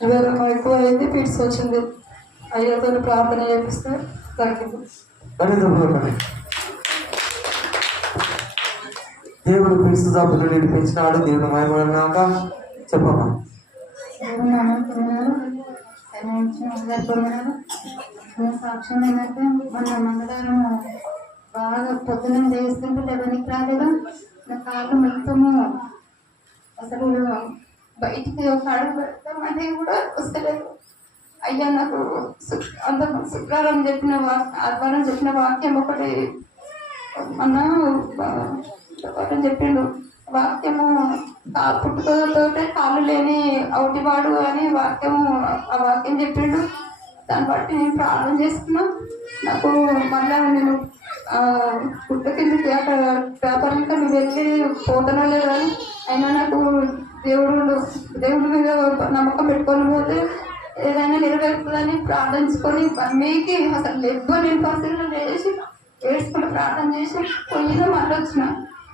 జ్వరం ఎక్కువ అయింది ఫిట్స్ వచ్చింది అయ్యతో ప్రార్థన చేపిస్తే తగ్గింది. దేవుడు క్రీస్తు సభ్యులు నేను పెంచినాడు దేవుడు మయమన్నాక చెప్పమ్మా. సాక్ష్యం ఏంటంటే మొన్న మంగళవారం బాగా పొద్దున చేస్తుంటే లెవెన్కి రాలేదు? నా కాళ్ళు మొత్తము అసలు బయటికి ఒక అడుగు పెడతామని కూడా వస్తలేదు. అయ్యా నాకు అంత శుక్రవారం చెప్పిన వా- ఆదివారం చెప్పిన వాక్యం ఒకటి. మన వారం చెప్పిండు. వాక్యము పుట్టుకతోటే కాళ్ళు లేని అవుటివాడు అని వాక్యము ఆ వాక్యం చెప్పిండు. దాన్ని బట్టి నేను ప్రార్థన చేసుకున్నా. నాకు మళ్ళా నేను పుట్ట కింద అక్కడ పేపర్ ఇంకా నువ్వు వెళ్ళి పోతానో లేదు అని అయినా నాకు దేవుడు దేవుడి మీద నమ్మకం పెట్టుకొని పోతే ఏదైనా నెరవేరుతుందని ప్రార్థించుకొని మీకు అసలు లెబ్బ నేను పరిస్థితులు చేసి వేసుకుని ప్రార్థన చేసి పోయిన మళ్ళీ వచ్చిన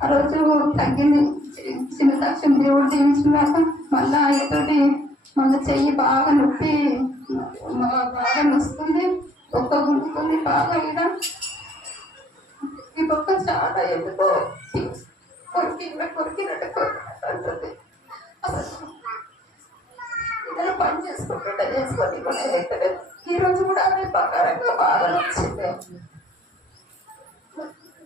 ఆ రోజు తగ్గింది చిన్న సాక్ష్యం దేవుడు దీవించినాక మళ్ళీ ఆయనతోటి మళ్ళీ చెయ్యి బాగా నొప్పి బాగా నొస్తుంది ఒక్క గుంజుతుంది బాగా ఇలా ఈ పక్క చాలా ఎందుకో కొరికి కొరికినట్టు కొరికి అంటుంది ఇద్దరు పని చేసుకుంటుంటే చేసుకొని ఇవ్వలేదు ఈ రోజు కూడా అదే బంగారంగా బాగా నచ్చింది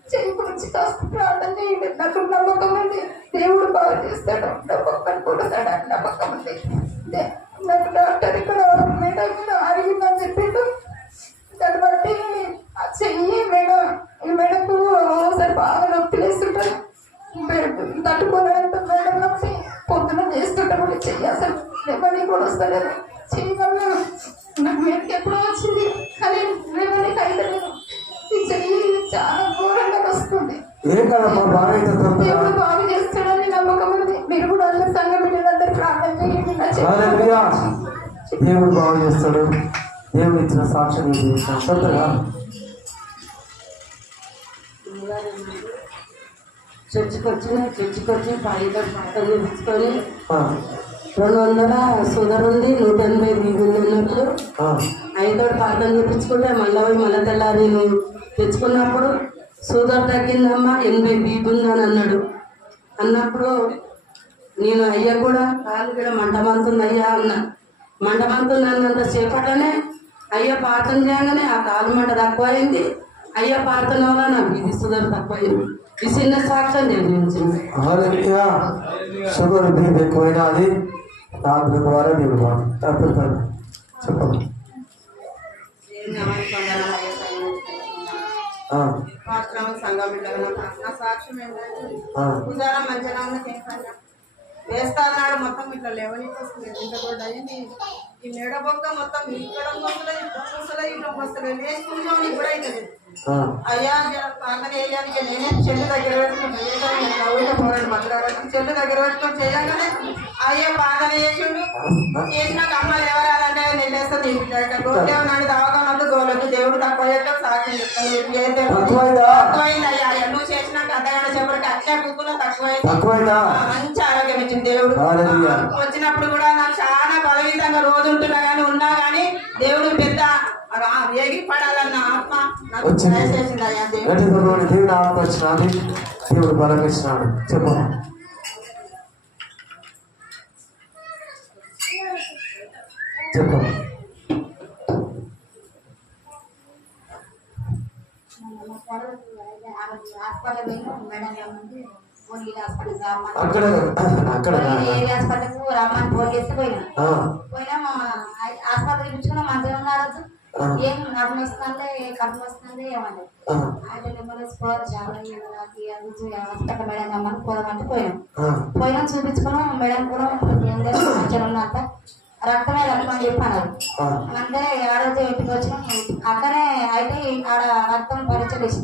చెయ్యి గురించి కాస్త ప్రార్థన చేయండి. నాకు నమ్మకం ఉంది. దేవుడు బాగా చేస్తాడు. నమ్మకం కొడతాడు. అని నమ్మకం ఉంది. నాకు డాక్టర్ ఇక్కడ కూడా వస్తలేదు చెయ్యి వల్ల నాకు మీదకి ఎప్పుడో వచ్చింది. కానీ రెవెన్యూకి అయితే లేదు ఈ చెయ్యి చాలా ఘోరంగా వస్తుంది. దేవుడు బాగు చేస్తాడని నమ్మకం ఉంది? మీరు కూడా అందరు సంఘం బిడ్డలందరూ ప్రార్థన చేయండి. నా హల్లెలూయా. దేవుడు బాగు చేస్తాడు. దేవుడు ఇచ్చిన సాక్ష్యం తొందరగా చర్చికి వచ్చిన చర్చికి వచ్చి పైగా పాటలు చూపించుకొని రెండు వందల సుధర్ ఉంది నూట ఎనభై అన్నప్పుడు ఆ, ఐదో పాటలు చూపించుకుంటే మళ్ళీ పోయి మళ్ళీ తెల్లారి నేను తెచ్చుకున్నప్పుడు సుధర్ తగ్గిందమ్మా ఎనభై వీధి ఉంది అని అన్నాడు. అన్నప్పుడు నేను అయ్యా కూడా కాలు కూడా మంటమంతుంది అయ్యా అన్న. మంటమంతుంది అన్నంత సేపట్లోనే అయ్యా ప్రార్థన చేయగానే ఆ కాలు మంట తక్కువైంది. అయ్యా ప్రార్థన వల్ల నా వీధి సుధర్ తక్కువైంది. ఈ చిన్న సాక్ష్యం హల్లెలూయా. షుగర్ బీపీ ఎక్కువైనా అది డాక్టర్ ద్వారా దేవుడు బాగు తప్పదు చెప్పండి ఆ, మాత్రం సంఘం బిడ్డగా నా సాక్ష్యం వేస్తా అన్నాడు మొత్తం ఇట్లా లేవనికి వస్తుంది ఇంత కూడా అయింది. ఈ మేడ బొక్క మొత్తం ఇక్కడ వస్తలేదు వస్తలేదు ఇట్లా వస్తలేదు లేచి కూర్చొని ఆ, అయ్యా ప్రార్థన వేయడానికి నేనే చెల్లి దగ్గర పెట్టుకుని ఊళ్ళో పోరాడు మాట్లాడాలి చెల్లి దగ్గర పెట్టుకొని చేయగానే అయ్యా ప్రార్థన చేసిండు? చేసినాక అమ్మాయి ఎవరాలంటే నెల్లేస్తే తింటాడట గోడేవు నాడు దవాఖానలు గోలకు దేవుడు తక్కువ చేస్తాడు సాక్ష్యం చెప్తాను తక్కువైందా తక్కువైంది అయ్యా నువ్వు చేసినాక అద్దగంట చెప్పడానికి అట్లే కుక్కులో తక్కువైంది మంచి ఆరోగ్యం ఇచ్చింది దేవుడు. వచ్చినప్పుడు కూడా నాకు చాలా బలహీనంగా రోజు ఉంటున్నా కానీ ఉన్నా కానీ దేవుడు పెద్ద పడాలన్న ఆత్మ అయ్యా దేవుడు. ఆత్మ వచ్చినది దేవుడు బలం ఇచ్చినాడు హాస్పిటల్ మేడం హాస్పిటల్ రమ్మని అక్కడ అక్కడ ఏ హాస్పిటల్కు రమ్మని ఫోన్ చేస్తే పోయినా. ఆ, పోయినా మా హాస్పిటల్ చూపించుకున్నా మంచిగా ఉన్నారు రోజు ఆ. ఏం నడుము వస్తుంది కడుపు వస్తుంది ఏమని ఆ, ఆయన మిమ్మల్ని పోరు చాలా హాస్పిటల్ మేడం రమ్మని పోదామంటే పోయినాం. ఆ, పోయినా చూపించుకున్నాం మేడం కూడా ఏం లేదు మంచిగా ఉన్నంత రక్తమే రక్తం అని చెప్పి అన్నారు ఆ, అంటే ఆ రోజు ఇంటికి వచ్చినాం. అక్కడే అయితే ఆడ రక్తం పరీక్ష చేసి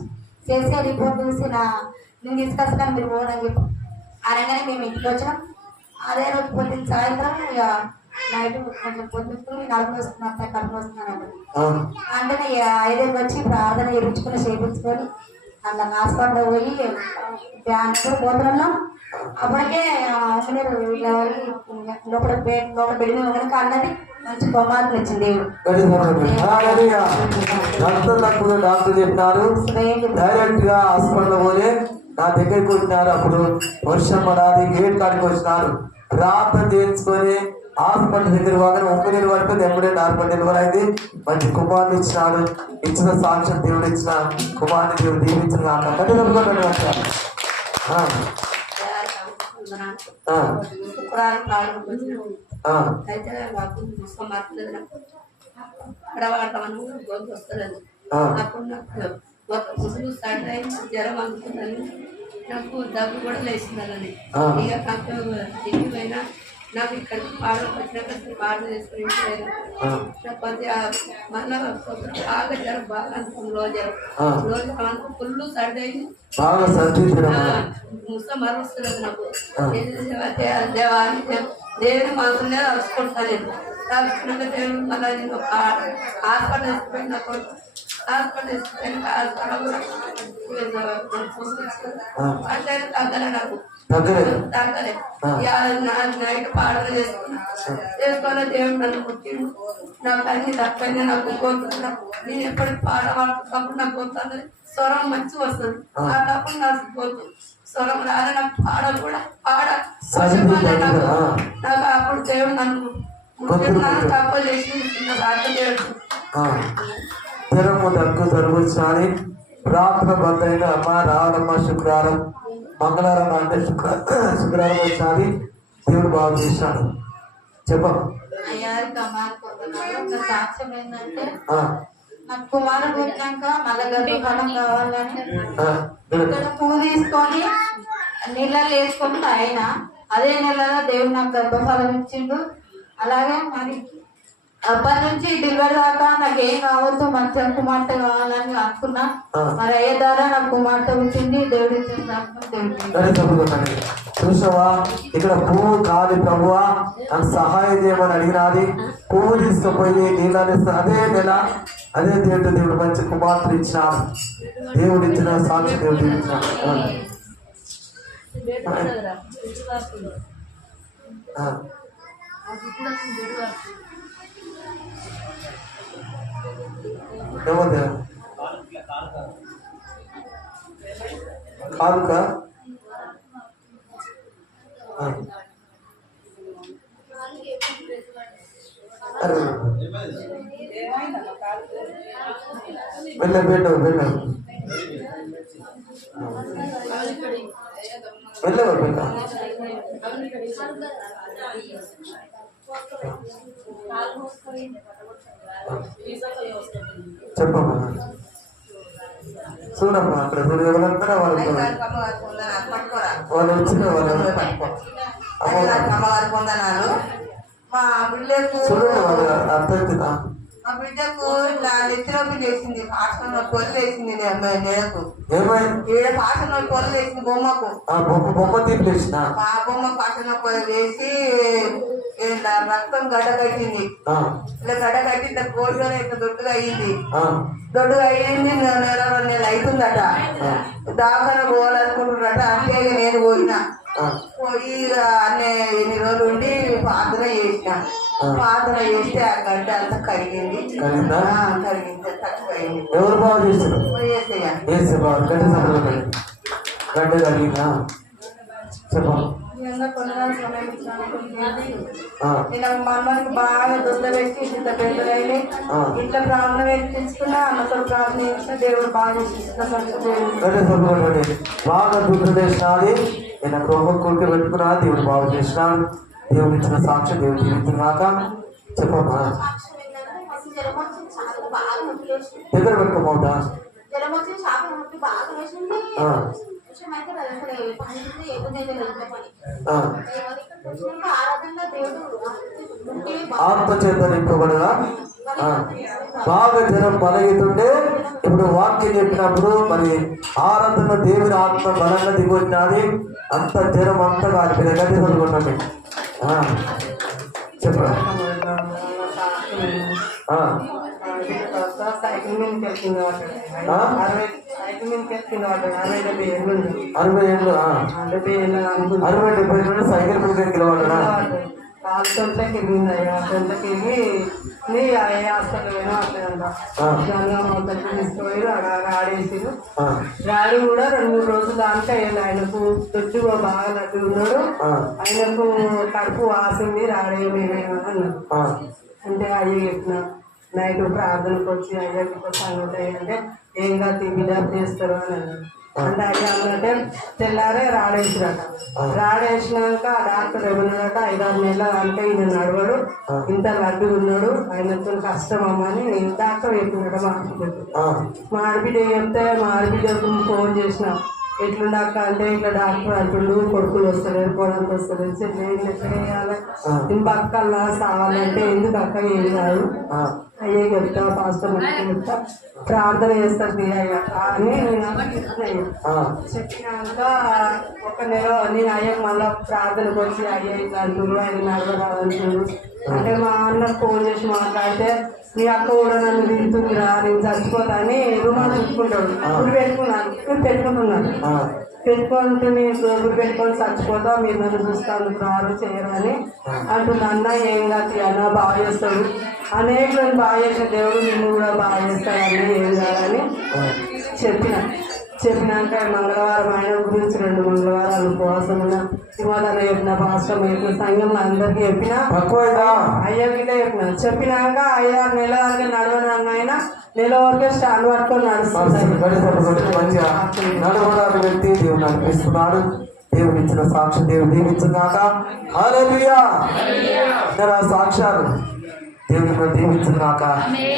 చేసే రిపోర్ట్ చూసి నా నేను తీసుకొస్తాను మీరు పోదని చెప్పి. అనగానే మేము ఇంటికి వచ్చినాం. అదే రోజు పొద్దున్న సాయంత్రం ఇక నైట్ కొంచెం పొద్దుకుని నడుము వస్తుంది అంతా కడుపు వస్తున్నాను అంటే ఇక ఐదుకి వచ్చి ప్రార్థన చేయించుకుని చేయించుకొని అందులో హాస్పిటల్ పోయి బ్యాంక్ పోతున్నాం. అప్పటికే అసలు లోపల లోపల బెడ్ మీద ఉండక అన్నది మంచి బహుమానం. హల్లెలూయా. రక్తం తక్కువ డాక్టర్ చెప్పినారు. డైరెక్ట్గా హాస్పిటల్ పోలే. నా దగ్గరికి వచ్చినారు. అప్పుడు వర్షం పడాలి. గేట్ కాడికి వచ్చినారు. ప్రార్థన చేయించుకొని హాస్పిటల్ దగ్గర పోగానే ఒక్క నీరు వరకు ఎప్పుడే నార్మల్ డెలివరీ అయింది. మంచి కుమారుని ఇచ్చినాడు. ఇచ్చిన సాక్ష్యం దేవుడు ఇచ్చిన కుమారుని దేవుడు దీవించిన కాక ఆ, శుక్రవారం ఆ, అయితే మాకు పుస్తకం మాత్రలేదు నాకు వాడతామని గొంతు వస్తలేదు నాకు ఒక ముసుగు స్టార్ట్ అయింది జ్వరం అందుకుందని నాకు దగ్గు కూడా లేచిందని. ఇక నాకు ఇంటికి పోయినా నాకు ఇక్కడ పాడు వచ్చినాక పాడు చేసుకుని ఇంటికి పోయినా. ఆ. నాకు కొద్దిగా మళ్ళా బాగా జ్వరం బాగా అనుకున్నాం రోజు. రోజు అనుకో ఫుల్ సర్ది అయింది బాగా సర్ది జ్వరం. ముస నాకు. దేవాన్ని దేవుని మనసునే రాసుకుంటాను నేను రాసుకున్నాక దేవుడు మళ్ళీ నేను హాస్పిటల్ వేసిపోయినప్పుడు హాస్పిటల్ వేసిపోయిన హాస్పిటల్ ఆ. అంటే తగ్గలే నాకు నైట్ పాటలు చేసుకున్నా. చేసుకున్న దేవుడు నన్ను పుట్టిండు నాకు అన్ని తప్పైంది నాకు గొంతు నేను ఎప్పటికి పాట పాడుతున్నప్పుడు నాకు గొంతు అన్నది స్వరం మంచిగా వస్తుంది. నాకు గొంతు స్వరం రాలే నాకు పాడ కూడా పాడ. నాకు. నాకు అప్పుడు దేవుడు నన్ను తప్పులు చేసి చిన్న దగ్గు బంద్ అయిన అమ్మ రావాలమ్మ శుక్రవారం మంగళవారం అంటే శుక్ర శుక్రవారం వచ్చినది దేవుడు బాగు చేసినాడు చెప్పం. పుట్టినాక మళ్ళీ గర్భఫలం కావాలని. ఇక్కడ పువ్వు తీసుకొని నీళ్ళలో వేసుకొని తాగిన. అదే నెలలో దేవుడు నాకు గర్భఫలం ఇచ్చిండు. అలాగే మరి అప్పటి నుంచి డెలివరీ దాకా నాకు ఏం కావద్దు మంచిగా కుమార్తె కావాలని అనుకున్నా. మరి అయ్యే ద్వారా నాకు కుమార్తె పుట్టింది దేవుడు ఇచ్చిన చూసావా? ఇక్కడ పువ్వు కాదు ప్రభువా. నాకు సహాయం చేయమని అడిగినది. పువ్వు తీసుకుపోయి నీళ్ళని అదే నెల అదే దేవుడు దేవుడు మంచి కుమార్తె ఇచ్చినాడు దేవుడు ఇచ్చిన సాక్షి దేవుడు ఇచ్చినాడు ఆ. ఆ. ఏమవుతుంది కాదుక అరే వెళ్ళ వెళ్ళు వెళ్ళు వెళ్ళ వెళ్ళ చెప్పమ్మా. చూడమ్మా చూడు ఎవరంటారా వాళ్ళు వాళ్ళు వచ్చిన వాళ్ళు అమ్మగారు పొందనాలు మా బిడ్డకు చూడండి వాళ్ళు అర్థం మా బిడ్డకు ఇట్లా నెత్తిలోకి చేసింది పాఠంలో పొల్లు వేసింది నెలకు. ఏమైంది ఈడ పాఠంలో పొల్లు వేసింది బొమ్మకు. బొమ్మ బొమ్మ బొమ్మ పాఠంలో వేసి రక్తం గడ్డ కట్టింది ఇలా గడ్డ కట్టి ఇట్లా కోడిలోనే ఇట్లా దొడ్డుగా అయ్యింది దొడ్డుగా అయ్యింది నెల రెండు నెలలు అవుతుందట దాకా పోవాలనుకుంటున్నట అంటే నేను పోయినా. పోయి అన్నీ ఎన్ని రోజులు ఉండి ప్రార్థన చేసిన. ప్రార్థన చేస్తే ఆ గడ్డ అంతా కరిగింది. కరిగిందా? కరిగింది. తక్కువైంది ఎవరు బాగా గడ్డ సంబంధం గడ్డ నిజంగా కొనడానికి సమయం ఇచ్చినందుకు ఆ, నేను మా అమ్మకి బాగా దొడ్ల పెట్టి ఇంత పెద్దలైన. ఇంట్లో ప్రార్థన పెట్టించుకున్నా అమ్మతో ప్రార్థన చేసిన దేవుడు బాగా బాగా దుడ్డు చేసినది నేను కృప కొట్టి పెట్టుకున్నా దేవుడు బాగా చేసినాడు దేవుడు ఇచ్చిన సాక్షి దేవుడు జీవితున్నాక చెప్పమ్మా. దగ్గర పెట్టుకోమవుతా జ్వరం బాగా ఆ. నింపబడగా బాగా జనం బలగితుంటే ఇప్పుడు వాక్యం చెప్పినప్పుడు మరి ఆరాధన దేవుని ఆత్మ బలంగా దిగొచ్చినది అంత జనం అంతా కాలిపోయింది గట్టి చదువుకుంటాం చెప్పరా ఆ, ఆ, సార్ సైకిల్ మీదకి వెళ్తుంది ఆ? అరవై ఏళ్ళు అరవై. డెబ్బై ఏళ్ళు సైకిల్ మీద కిలోవాడనా కాలు తొంతకి ఎగిరింది అయ్యా. తొంతకి ఎగి నీ ఏ హాస్పిటల్ పోయినా అట్లేదంట ఆ. గంగా తీసుకుపోయి ఆడ ఆడేసి ఆ, డాడీ కూడా రెండు మూడు రోజులు దాకా అయ్యింది. ఆయనకు దొడ్డు బాగా లడ్డు ఉన్నాడు. ఆయనకు కడుపు వాసింది రాడేమేమో అన్నారు ఆ, అంటే అయ్యి చెప్పిన. నైట్ ప్రార్థనకు వచ్చి అయ్యాకి సంగతి అంటే ఏం కాదు బిడ్డ చేస్తారు అని అంటే అయ్యా అన్నట్టే తెల్లారే రాడేసిరట. రాడేసినాక ఆ డాక్టర్ ఏమన్నాడట ఐదారు నెలల అంటే ఈయన నడవడు ఇంత లడ్డు ఉన్నాడు ఆయనతో కష్టం అమ్మని డాక్టర్ చెప్పినాడు మా హాస్పిటల్ ఆ, మా ఆడబిడ్డ చెప్తే మా ఆడబిడ్డకు ఫోన్ చేసిన. ఎట్లుండక్క అంటే ఇట్లా డాక్టర్ అంటుండు కొడుకులు వస్తలేరు కొడుకు వస్తలేదు చెల్లి ఎట్లా చేయాలి? నేను సావాలంటే ఎందుకు అక్క ఏం కాదు? అయ్యే చెప్తా పాస్టర్ చెప్తా. ప్రార్థన చేస్తారు అని నేను చెప్పినాక ఒక నెల నేను అయ్యకు మళ్ళా ప్రార్థనకు వచ్చి అయ్యా ఇట్లా అంటున్నారు ఆయన నడవరాదంటున్నారు అంటే మా అన్న ఫోన్ చేసి మాట్లాడితే మీ అక్క కూడా నన్ను తింటుందిరా నేను చచ్చిపోతా అని రుమాలు చూసుకుంటాడు ఇప్పుడు పెట్టుకున్నాను. ఇప్పుడు పెట్టుకుంటున్నాను. పెట్టుకుంటే నేను పెట్టుకొని చచ్చిపోతా మీరు నన్ను చూస్తాను రారు చేయరు అని అంటున్నా అన్న ఏం కాదు అన్న బాగా చేస్తాడు. అనేకులను బాగా చేసిన దేవుడు నిన్ను కూడా బాగా చేస్తాడని ఏం కాదని చెప్పిన. చెప్పినాక మంగళవారం ఆయన గురించి రెండు మంగళవారాలు ఉపవాసం ఉన్న ఇవాళ చెప్పిన పాస్టర్ చెప్పిన సంఘంలో అందరికీ చెప్పిన తక్కువైందా? అయ్యకి చెప్పిన. చెప్పినాక అయ్యా నెల దాకా నడవడానికి ఆయన నెల వరకే స్టాండ్ పట్టుకొని నడవడానికి వ్యక్తి దేవుడు నడిపిస్తున్నాడు దేవుడు ఇచ్చిన సాక్షి దేవుడు దీవించున్నాక. హాలేలుయా సాక్ష్యాలు దేవుడు దీవించున్నాక.